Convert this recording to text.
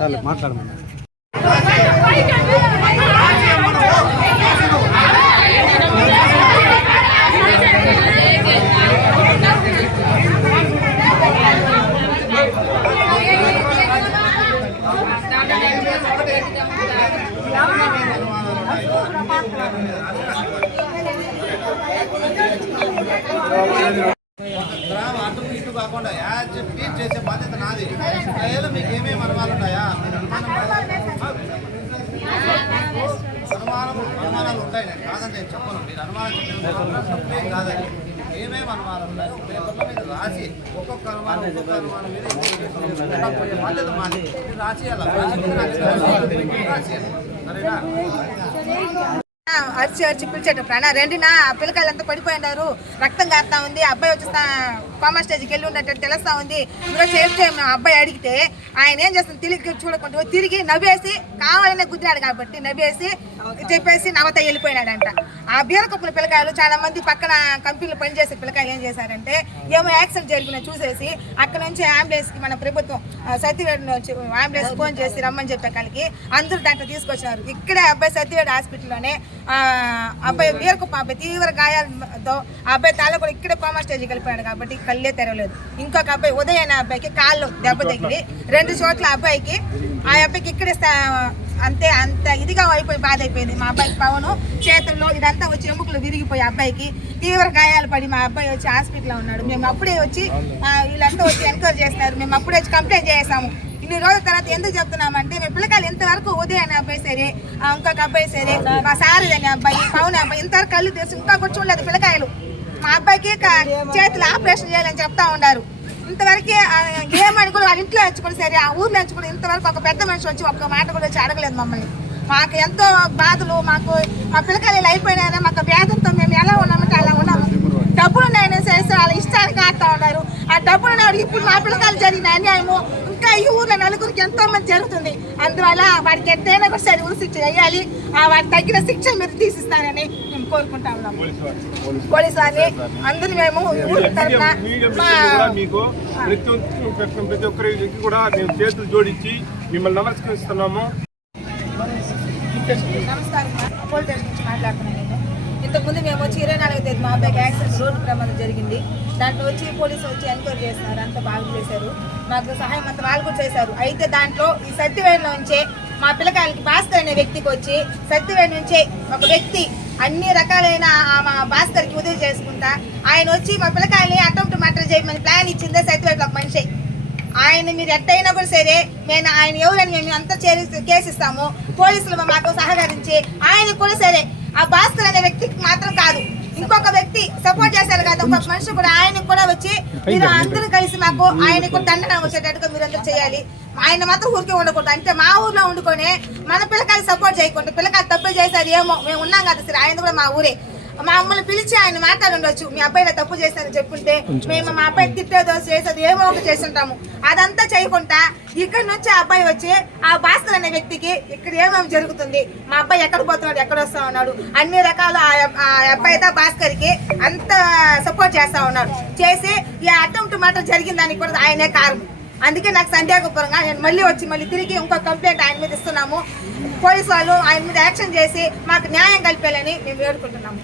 చాలు మాట్లాడమన్నా. అటు ఇటు కాకుండా ట్రీట్ చేసే బాధ్యత నాది. మీకు ఏమేమి అనుమానాలు ఉన్నాయా? అనుమానాలు ఉంటాయి, నేను కాదని నేను చెప్పను. మీరు అనుమానం చెప్పేం కాదని ఏమేమి అనుమానాలు ఉన్నాయో పేపర్లో మీద రాసి ఒక్కొక్క అనుమానం మీద బాధ్యత మాది. రాసి సరేనా? అరిచి అరిచి పిలిచేటప్పుడు అన్న రండి నా పిల్లకాయలు అంతా పడిపోయినారు, రక్తం కారుతా ఉంది, అబ్బాయి వచ్చి కోమా స్టేజ్కి వెళ్ళి ఉన్నట్టు తెలుస్తా ఉంది, మీరు చేస్తే అబ్బాయి అడిగితే ఆయన ఏం చేస్తాను తిరిగి చూడకుండా తిరిగి నవ్వేసి కావాలనే గుద్దినాడు కాబట్టి నవ్వేసి చెప్పేసి నవత వెళ్ళిపోయినాడంట. ఆ బీరకప్పుల పిల్లకాయలు చాలా మంది పక్కన కంపెనీలు పనిచేసే పిల్లకాయలు ఏం చేశారంటే ఏమో యాక్సిడెంట్ జరిగిన చూసేసి అక్కడ నుంచి అంబులెన్స్కి మన ప్రభుత్వం సత్యవేడు నుంచి అంబులెన్స్ ఫోన్ చేసి రమ్మని చెప్పే కాలికి అందరూ దాంట్లో తీసుకొచ్చినారు. ఇక్కడే అబ్బాయి సత్యవేడు హాస్పిటల్లోనే అబ్బాయి బీరకప్పు అబ్బాయి తీవ్ర గాయాలతో ఆ అబ్బాయి తాళ కూడా ఇక్కడే కోమా స్టేజ్కి వెళ్ళిపోయాడు కాబట్టి కళ్ళే తెరవలేదు. ఇంకొక అబ్బాయి ఉదయం అనే అబ్బాయికి కాళ్ళు దెబ్బ తగిలి 2 చోట్ల అబ్బాయికి ఆ అబ్బాయికి ఇక్కడే అంతే అంత ఇదిగా అయిపోయి బాధ అయిపోయింది. మా అబ్బాయికి పవను చేతుల్లో ఇదంతా వచ్చి ఎముకలు విరిగిపోయి అబ్బాయికి తీవ్ర గాయాలు పడి మా అబ్బాయి వచ్చి హాస్పిటల్లో ఉన్నాడు. మేము అప్పుడే వచ్చి వీళ్ళంతా వచ్చి ఎంక్వైరీ చేస్తున్నారు. మేము అప్పుడే వచ్చి కంప్లైంట్ చేసాము. ఇన్ని రోజుల తర్వాత ఎందుకు చెప్తున్నామంటే మేము పిల్లకాయలు ఇంతవరకు ఉదయం అనే అబ్బాయి సరే, ఇంకొక అబ్బాయి సరే, మా సారీ అనే అబ్బాయి, పవన్ అబ్బాయి ఇంతవరకు కళ్ళు తెరిచి ఇంకా కూడా చూడలేదు పిల్లకాయలు. మా అబ్బాయికి చేతులు ఆపరేషన్ చేయాలని చెప్తా ఉన్నారు. ఇంతవరకు ఏమని కూడా వాళ్ళ ఇంట్లో వచ్చుకుని సరే, ఆ ఊర్లో వచ్చుకుని ఇంతవరకు ఒక పెద్ద మనిషి వచ్చి ఒక్క మాట కూడా వచ్చి అడగలేదు మమ్మల్ని. మాకు ఎంతో బాధలు, మాకు మా పిల్లకాయలు అయిపోయినా మాకు వేదంతో మేము ఎలా ఉన్నామంటే అలా ఉన్నాము. డబ్బులు ఉన్నాయని చేసి వాళ్ళ ఇష్టానికి ఆడుతూ ఉన్నారు. ఆ డబ్బులు ఉన్నాడు. ఇప్పుడు మా పిల్లకాయలు జరిగిన అన్యాయము ఇంకా ఈ ఊర్లో నలుగురికి ఎంతో మంది జరుగుతుంది. అందువల్ల వాడికి ఎంతైనా కూడా సరే శిక్ష వేయాలి. వాడికి తగ్గిన శిక్ష మీరు తీసిస్తారని మేము కోరుకుంటా ఉన్నాము. పోలీసు వారిని అందరూ మేము ఊరి తరఫున ప్రతి ఒక్కరికి కూడా మేము చేతులు జోడించి మిమ్మల్ని నమస్కరిస్తున్నాము. నమస్కారం. పోలీస్ స్టేషన్ నుంచి మాట్లాడుతున్నాను నేను. ఇంతకుముందు మేము వచ్చి 24వ తేదీ మా అబ్బాయికి యాక్సిడెంట్ రోడ్డు ప్రమాదం జరిగింది. దాంట్లో వచ్చి పోలీసులు వచ్చి ఎంక్వైరీ చేస్తున్నారు. అంతా బాగా చేశారు, మాకు సహాయం అంతా వాళ్ళు కూడా చేశారు. అయితే దాంట్లో ఈ సత్యవేడు నుంచే మా పిల్లకాయలకి భాస్కర్ అనే వ్యక్తికి వచ్చి సత్యవేడు నుంచే ఒక వ్యక్తి అన్ని రకాలైన మా భాస్కర్కి ఉదయం చేసుకుంటా ఆయన వచ్చి మా పిల్లకాయల్ని అటెంప్ట్ మర్డర్ చేయమని ప్లాన్ ఇచ్చిందే సత్యవేడులో ఒక మనిషి. ఆయన మీరు ఎట్టయినా కూడా సరే మేము ఆయన ఎవరని మేము అంతా కేసు ఇస్తాము. పోలీసులు మాకు సహకరించి ఆయన కూడా సరే ఆ భాస్కర్ అనే వ్యక్తికి మాత్రం కాదు, ఇంకొక వ్యక్తి సపోర్ట్ చేశారు కదా ఒక మనిషి కూడా ఆయనకు కూడా వచ్చి మీరు అందరూ కలిసి మాకు ఆయనకు దండన వచ్చేటట్టుగా మీరు అందరూ చేయాలి. ఆయన మాత్రం ఊరికే ఉండకూడదు. అంటే మా ఊర్లో వండుకొని మన పిల్లకాయలు సపోర్ట్ చేయకుండా పిల్లకాయలు తప్పు చేశారు ఏమో మేము ఉన్నాం కదా సరే, ఆయన కూడా మా ఊరే. మమ్మల్ని పిలిచి ఆయన మాట్లాడుండొచ్చు, మీ అబ్బాయి తప్పు చేశారని చెప్పుంటే మేము మా అబ్బాయి తిట్టేదో చేసేది ఏమో ఒకటి చేస్తుంటాము. అదంతా చేయకుండా ఇక్కడ నుంచి ఆ అబ్బాయి వచ్చి ఆ భాస్కర్ అనే వ్యక్తికి ఇక్కడ ఏమేమి జరుగుతుంది, మా అబ్బాయి ఎక్కడ పోతున్నాడు, ఎక్కడ వస్తా ఉన్నాడు, అన్ని రకాలు ఆ అబ్బాయి భాస్కర్కి అంత సపోర్ట్ చేస్తా ఉన్నాడు. చేసి ఈ అటెంప్ట్ మాట జరిగిన దానికి కూడా ఆయనే కారణం. అందుకే నాకు సందేహపరంగా నేను మళ్ళీ తిరిగి ఇంకో కంప్లైంట్ ఆయన మీద ఇస్తున్నాము. పోలీసు వాళ్ళు ఆయన మీద యాక్షన్ చేసి మాకు న్యాయం కలిపేయాలని మేము వేడుకుంటున్నాము.